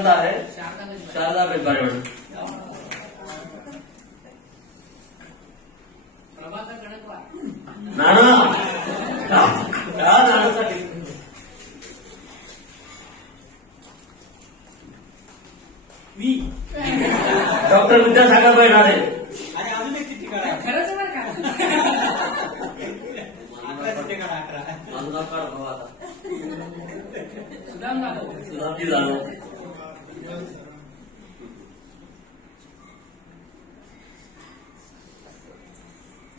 क्रमांकाचा आहे शारदा बेपारे मॅडम. नाना नानासाठी डॉक्टर विद्यासागर भाई राणे. आणि अजून एक चिठ्ठी काढा. खरंच बरं का? 11 चिठ्ठी काढा. 11 माझं नाव काढ भाऊ आता. सुदाम जाधव. सुधामजी जाधव.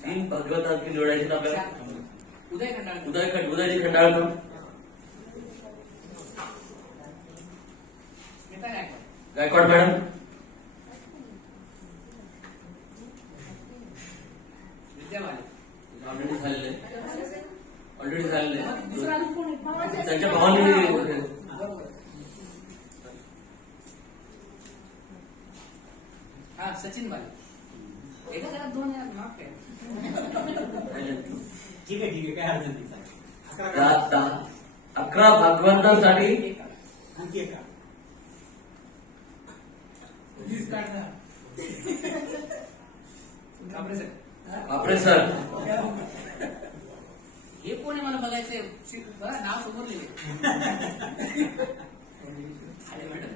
तीन भगवतांची निवडायची आपल्याला. उदय खंडाळकर. उदयजी खंडाळकर. स्मिता गायकवाड. गायकवाड मॅडम. विद्या वाले. ऑलरेडी झालेले. ऑलरेडी झालेले. दुसरा अजून कोण आहे? त्यांच्या भावाने हा सचिन बाले. एका घरात 2 यार माफ काय? ठीक आहे काय अडचण नाही. 11 भागवतांसाठी आणखी एका आपले सर. हे कोण आहे मला बघायचंय. नाव समोर लिहिले. अरे मॅडम